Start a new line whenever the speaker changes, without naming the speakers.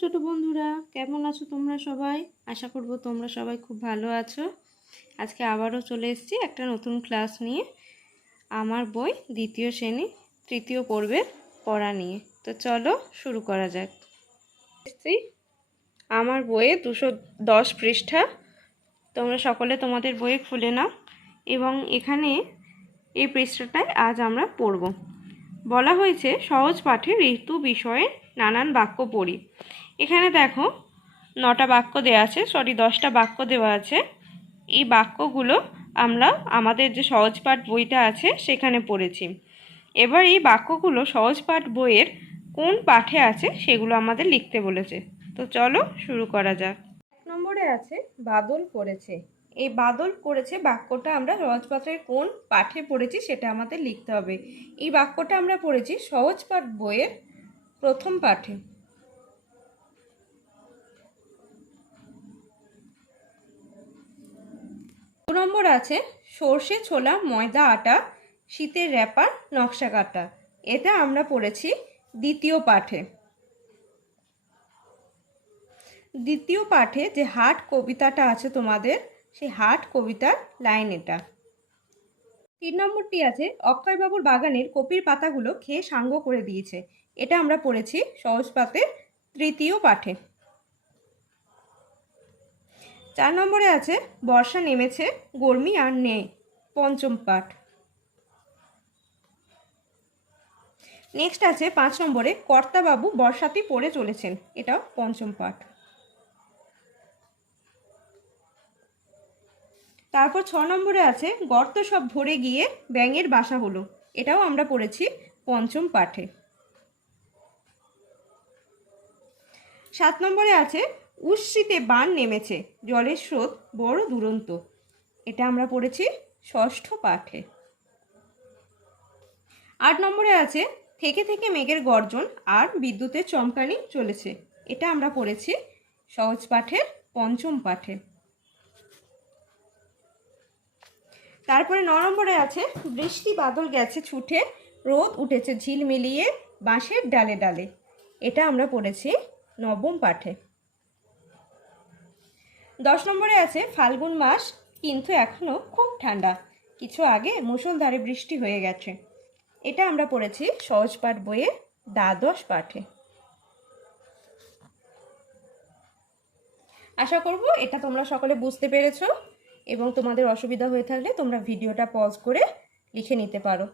ছোট বন্ধুরা, কেমন আছো তোমরা সবাই? আশা করব তোমরা সবাই খুব ভালো আছো। আজকে আবারও চলে এসেছি একটা নতুন ক্লাস নিয়ে, আমার বই দ্বিতীয় শ্রেণি, তৃতীয় পর্বের পড়া নিয়ে। তো চলো শুরু করা যাক। এসেছি আমার বইয়ে দুশো দশ পৃষ্ঠা। তোমরা সকলে তোমাদের বইয়ে খুলে নাও এবং এখানে এই পৃষ্ঠাটায় আজ আমরা পড়ব। বলা হয়েছে, সহজ পাঠে ঋতু বিষয়ে নানান বাক্য পড়ি। এখানে দেখো নটা বাক্য দেওয়া আছে সরি দশটা বাক্য দেওয়া আছে। এই বাক্যগুলো আমরা আমাদের যে সহজ পাঠ বইটা আছে সেখানে পড়েছি। এবার এই বাক্যগুলো সহজ পাঠ বইয়ের কোন পাঠে আছে সেগুলো আমাদের লিখতে বলেছে। তো চলো শুরু করা যাক। এক নম্বরে আছে, বাদল করেছে। এই বাদল করেছে বাক্যটা আমরা সহজপাঠের কোন পাঠে পড়েছি সেটা আমাদের লিখতে হবে। এই বাক্যটা আমরা পড়েছি সহজ পাঠ বইয়ের প্রথম পাঠে। নম্বর আছে, সর্ষে, ছোলা, ময়দা, আটা, শীতের র্যাপার নকশা কাটা। এটা আমরা পড়েছি দ্বিতীয় পাঠে। দ্বিতীয় পাঠে যে হাট কবিতাটা আছে তোমাদের, সেই হাট কবিতার লাইন এটা। তিন নম্বরটি আছে, অক্ষয়বাবুর বাগানের কপির পাতাগুলো খেয়ে সাঙ্গ করে দিয়েছে। এটা আমরা পড়েছি সহজ পাতের তৃতীয় পাঠে। চার নম্বরে আছে, বর্ষা নেমেছে, গরমি আর নেই। পঞ্চম পাঠ। নেক্সট আছে, পাঁচ নম্বরে, কর্তাবাবু বর্ষাতে পড়ে চলেছেন। এটাও পঞ্চম পাঠ। তারপর ছ নম্বরে আছে, গর্ত সব ভরে গিয়ে ব্যাঙের বাসা হলো। এটাও আমরা পড়েছি পঞ্চম পাঠে। সাত নম্বরে আছে উশ্রিতে বান নেমেছে, জলের স্রোত বড় দুরন্ত। এটা আমরা পড়েছি ষষ্ঠ পাঠে। আট নম্বরে আছে, থেকে থেকে মেঘের গর্জন আর বিদ্যুতের চমকানি চলেছে। এটা আমরা পড়েছি সহজ পাঠের পঞ্চম পাঠে। তারপরে ন নম্বরে আছে, বৃষ্টি বাদল গেছে ছুটে, রোদ উঠেছে ঝিল মিলিয়ে বাঁশের ডালে ডালে। এটা আমরা পড়েছি নবম পাঠে। দশ নম্বরে আছে, ফাল্গুন মাস কিন্তু এখনও খুব ঠান্ডা। কিছু আগে মুষলধারে বৃষ্টি হয়ে গেছে। এটা আমরা পড়েছি সহজ পাঠ বইয়ে, দ্বাদশ পাঠে। আশা করব এটা তোমরা সকলে বুঝতে পেরেছ এবং তোমাদের অসুবিধা হয়ে থাকলে তোমরা ভিডিওটা পজ করে লিখে নিতে পারো।